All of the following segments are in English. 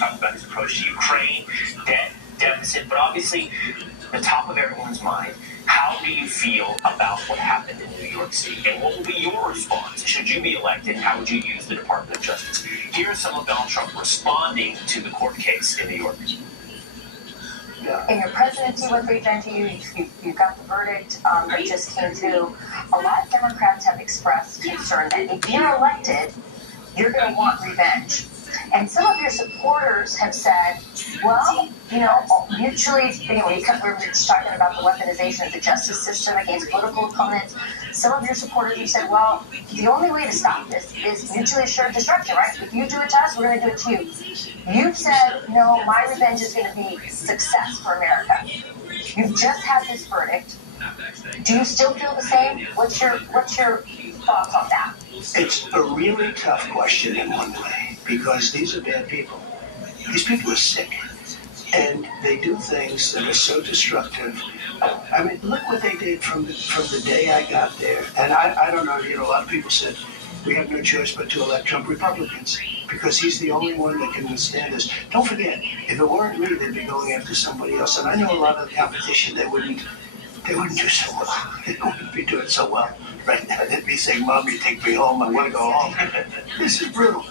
talked about his approach to Ukraine, debt, deficit, but obviously the top of everyone's mind. How do you feel about what happened in New York City? And what will be your response? Should you be elected, how would you use the Department of Justice? Here is some of Donald Trump responding to the court case in New York. In your presidency, what they've done to you, you got the verdict that just came through. A lot of Democrats have expressed concern that if you're elected, you're going to want revenge. And some of your supporters have said, well, mutually, we're just talking about the weaponization of the justice system against political opponents. Some of your supporters have said, well, the only way to stop this is mutually assured destruction, right? If you do it to us, we're going to do it to you. You've said, no, my revenge is going to be success for America. You've just had this verdict. Do you still feel the same? What's your thoughts on that? It's a really tough question in one way, because these are bad people. These people are sick, and they do things that are so destructive. I mean, look what they did from the day I got there. And I don't know, a lot of people said, we have no choice but to elect Trump Republicans, because he's the only one that can withstand this. Don't forget, if it weren't me, they'd be going after somebody else. And I know a lot of the competition, they wouldn't do so well. They wouldn't be doing so well right now. They'd be saying, Mommy, take me home. I want to go home. This is brutal.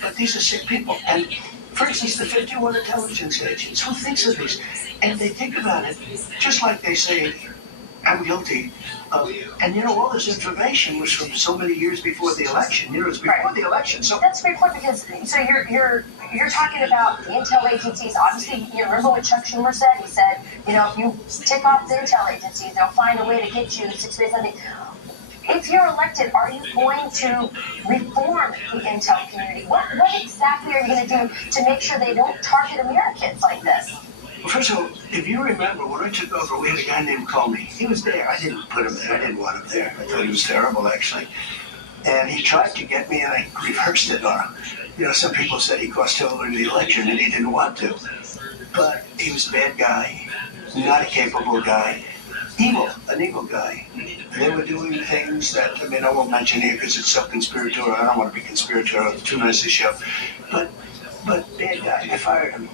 But these are sick people. And for instance, the 51 intelligence agents, who thinks of these? And they think about it, just like they say, I'm guilty. And all this information was from so many years before the election. It was before the election. So that's a great point, because you're talking about the intel agencies. Obviously, you remember what Chuck Schumer said? He said, if you tick off the intel agencies, they'll find a way to get you in 6 days. If you're elected, are you going to reform the intel community? What exactly are you going to do to make sure they don't target Americans like this? Well, first of all, if you remember, when I took over, we had a guy named Comey. He was there. I didn't put him there. I didn't want him there. I thought he was terrible, actually. And he tried to get me, and I reversed it on him. Some people said he cost Hillary the election, and he didn't want to. But he was a bad guy, not a capable guy, an evil guy. They were doing things that, I won't mention here because it's so conspiratorial. I don't want to be conspiratorial. It's too nice a show. But bad guy. I fired him.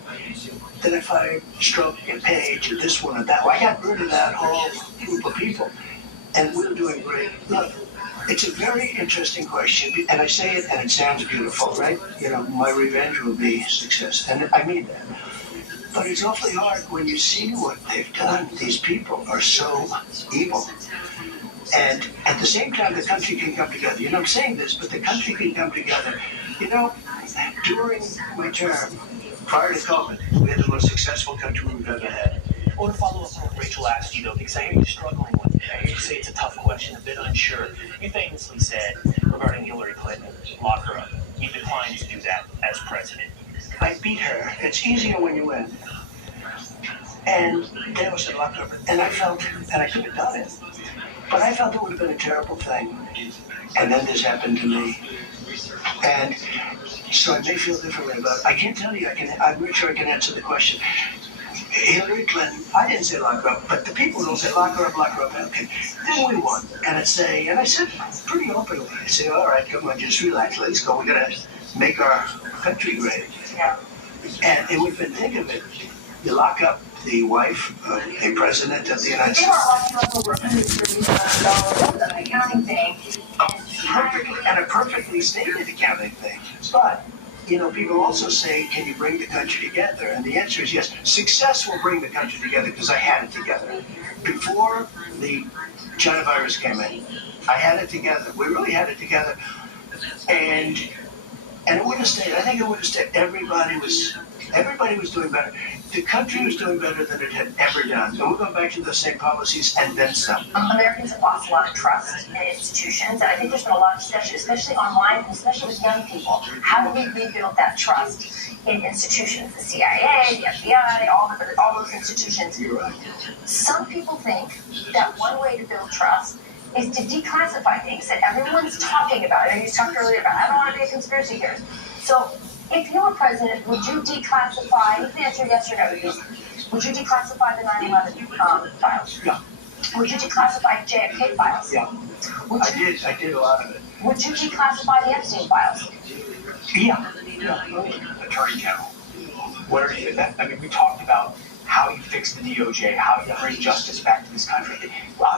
Then I fired Strzok and Page and this one and that. Well, I got rid of that whole group of people. And we were doing great. Look, it's a very interesting question. And I say it and it sounds beautiful, right? My revenge will be success. And I mean that. But it's awfully hard when you see what they've done. These people are so evil. And at the same time, the country can come together. I'm saying this, but the country can come together. During my term, prior to COVID, we had the most successful country we've ever had. I want to follow up on what Rachel asked you, though, because I hear you struggling with it. I hear you say it's a tough question, a bit unsure. You famously said regarding Hillary Clinton, lock her up. You declined to do that as president. I beat her. It's easier when you win. And they always said lock her up. And I felt, and I could have done it, but I felt it would have been a terrible thing. And then this happened to me. And so I may feel differently about it. I can't tell you. I'm not sure I can answer the question. Hillary Clinton, I didn't say lock her up, but the people don't say lock her up. Okay. Then we won. And I said pretty openly, I say, all right, come on, just relax. Let's go. We're going to make our country great. Yeah. And if we think of it, you lock up the wife of a president of the United States. They were locking up over $130 million, an accounting thing. A perfectly stated accounting thing. But, people also say, can you bring the country together? And the answer is yes. Success will bring the country together, because I had it together. Before the China virus came in, I had it together. We really had it together. And it would have stayed. I think it would have stayed. Everybody was doing better. The country was doing better than it had ever done. And we're going back to the same policies and then some. Americans have lost a lot of trust in institutions, and I think there's been a lot of discussion, especially online, and especially with young people. How do we rebuild that trust in institutions? The CIA, the FBI, all those institutions. You're right. Some people think that one way to build trust is to declassify things that everyone's talking about. And you talked earlier about, I don't want to be a conspiracy theorist. So if you were president, would you declassify, you can answer yes or no, would you declassify the 9/11 files? Yeah. Would you declassify JFK files? Yeah. I did a lot of it. Would you declassify the Epstein files? Yeah. Attorney General. What are you? I mean, we talked about how you fix the DOJ, how you bring justice back to this country.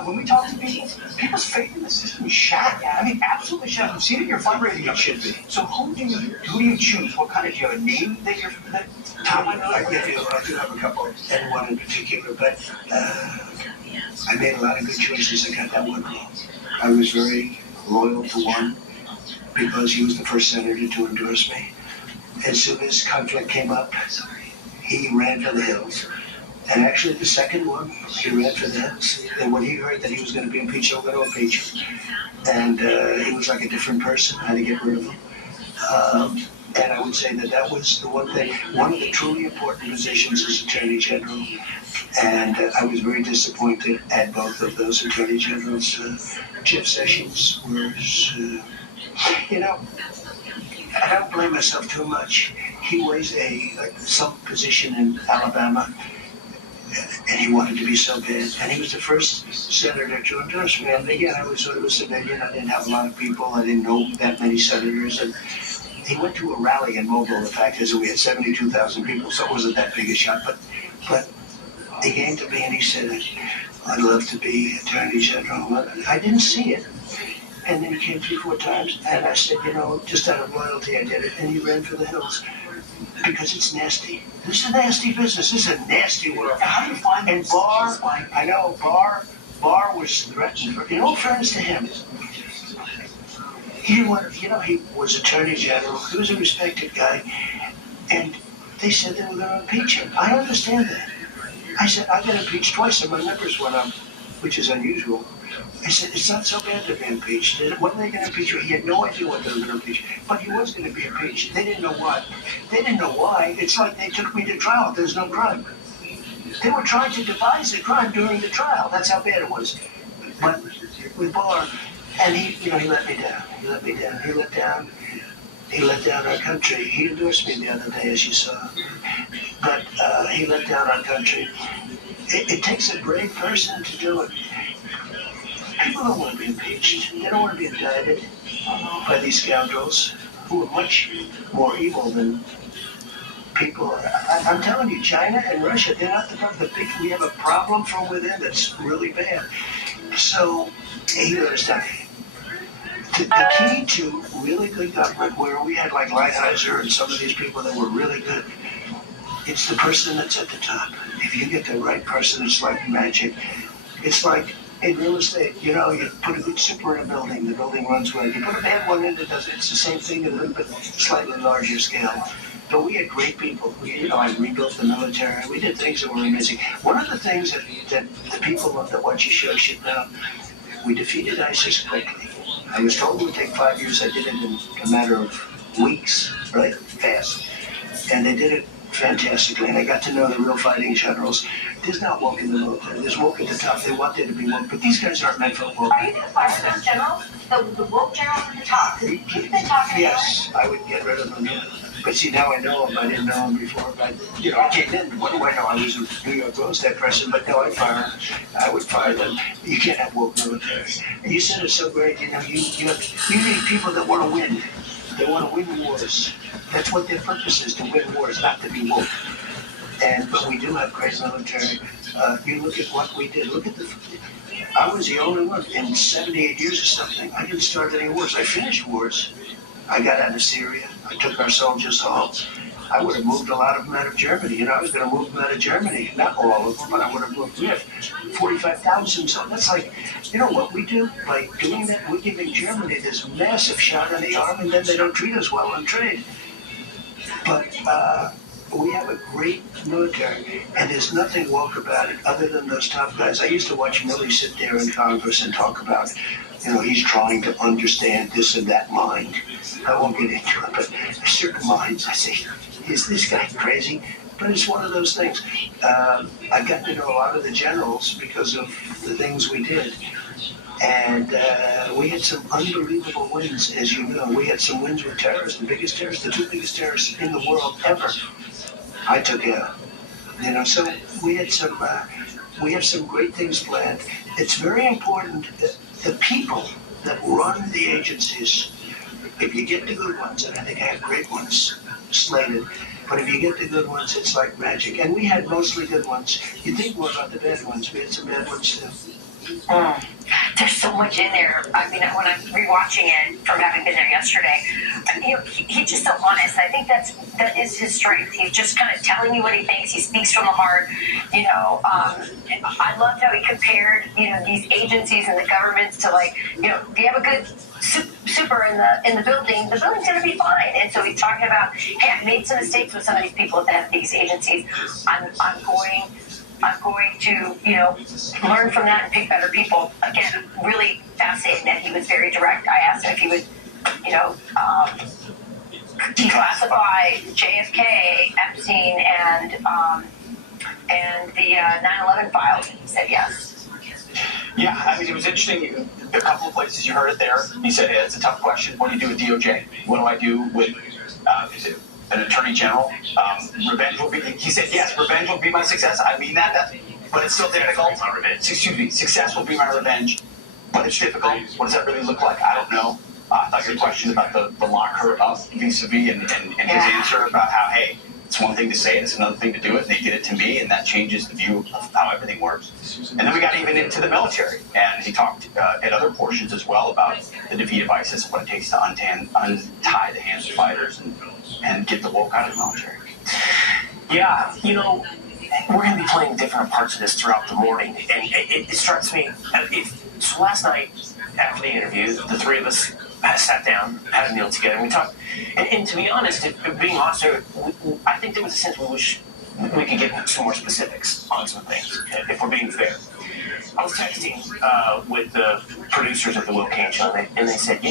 When we talk to people, people's faith in the system is shattered. I mean, absolutely shattered. We've seen it in your fundraising. It should be. So who do you choose? What kind of, do you have a name that you're? Tom, I do have a couple, and one in particular, but I made a lot of good choices. I got that one wrong. I was very loyal to one because he was the first senator to endorse me. As soon as conflict came up, he ran for the hills. And actually, the second one, he ran for the hills. And when he heard that he was going to be impeached, I'm going to impeach him. And he was like a different person. I had to get rid of him. And I would say that was the one thing, one of the truly important positions as Attorney General. And I was very disappointed at both of those Attorney Generals. Jeff Sessions was, I don't blame myself too much. He was some position in Alabama, and he wanted to be so bad. And he was the first senator to endorse me. And again, I was sort of a civilian. I didn't have a lot of people. I didn't know that many senators. And he went to a rally in Mobile. The fact is that we had 72,000 people, so it wasn't that big a shot. But he came to me and he said, I'd love to be Attorney General. I didn't see it. And then he came 3-4 times, and I said, just out of loyalty, I did it. And he ran for the hills because it's nasty. This is a nasty business. This is a nasty world. How do you find? And Barr, I know Barr was threatened. In all fairness to him, he was Attorney General. He was a respected guy, and they said they were going to impeach him. I understand that. I said, I got impeached twice, and my numbers went up, which is unusual. I said, it's not so bad to be impeached. When are they going to impeach you? He had no idea what they were going to impeach. But he was going to be impeached. They didn't know what. They didn't know why. It's like they took me to trial. There's no crime. They were trying to devise a crime during the trial. That's how bad it was. But with Barr, and he let me down. He let me down. He let down our country. He endorsed me the other day, as you saw. But he let down our country. It takes a brave person to do it. People don't want to be impeached. They don't want to be indicted by these scoundrels who are much more evil than people. I'm telling you, China and Russia, they're not the big. We have a problem from within that's really bad. So, you understand. The key to really good government, where we had like Lighthizer and some of these people that were really good, it's the person that's at the top. If you get the right person, it's like magic. It's like in real estate, you put a good super in a building, the building runs well. You put a bad one in, it's the same thing, a little bit slightly larger scale. But we had great people. I rebuilt the military. We did things that were amazing. One of the things that the people that watch your show should know, we defeated ISIS quickly. I was told it would take 5 years. I did it in a matter of weeks, right? Fast. And they did it fantastically. And I got to know the real fighting generals. There's not woke in the military. There's woke at the top. They want there to be woke. But these guys aren't meant for woke. Are you going to fire those generals? The woke generals at the top? Keep them talking. Yes, I would get rid of them. But see, now I know them. I didn't know them before. But, I came in. What do I know? I was a New York real estate president. But no, I would fire them. You can't have woke military. And you said it so great. You need people that want to win. They want to win wars. That's what their purpose is, to win wars, not to be woke. But we do have great military. You look at what we did. I was the only one in 78 years or something. I didn't start any wars. I finished wars. I got out of Syria. I took our soldiers home. I would have moved a lot of them out of Germany. I was going to move them out of Germany. Not all of them, but I would have moved 45,000. So that's like, what we do by doing that, we're giving Germany this massive shot in the arm, and then they don't treat us well on trade. But we have a great military, and there's nothing woke about it other than those tough guys. I used to watch Milley sit there in Congress and talk about, he's trying to understand this and that mind. I won't get into it, but certain minds, I say, is this guy crazy? But it's one of those things. I got to know a lot of the generals because of the things we did. And we had some unbelievable wins, as you know. We had some wins with terrorists, the two biggest terrorists in the world ever. I took out. So we had we have some great things planned. It's very important that the people that run the agencies, if you get the good ones, and I think I have great ones slated, But if you get the good ones, it's like magic. And we had mostly good ones. You think more about the bad ones. We had some bad ones too. There's so much in there. I mean, when I'm rewatching it from having been there yesterday, he's just so honest. I think that is his strength. He's just kind of telling you what he thinks. He speaks from the heart. I loved how he compared, these agencies and the governments to if you have a good super in the building's going to be fine. And so he's talking about, hey, I made some mistakes with some of these people at these agencies. I'm going to, learn from that and pick better people. Again, really fascinating that he was very direct. I asked him if he would, declassify JFK, Epstein, and the 9/11 files. He said yes. Yeah, I mean, it was interesting. A couple of places you heard it there. He said, hey, it's a tough question. What do you do with DOJ? What do I do with an attorney general? Revenge will be, he said, yes, revenge will be my success. I mean that, but it's still difficult. Excuse me, success will be my revenge, but it's difficult. What does that really look like? I don't know. I thought your question about the locker up vis-a-vis and his answer about how, hey, it's one thing to say it, it's another thing to do it, and they did it to me, and that changes the view of how everything works. And then we got even into the military, and he talked at other portions as well about the defeat of ISIS, what it takes to untie the hands of fighters and get the woke out of the military. Yeah, we're going to be playing different parts of this throughout the morning, and it strikes me. So last night, after the interview, the three of us sat down, had a meal together, and we talked. And to be honest, being honest, I think there was a sense we wish we could get some more specifics on some things, if we're being fair. I was texting with the producers of the Will Cain Show, and they said,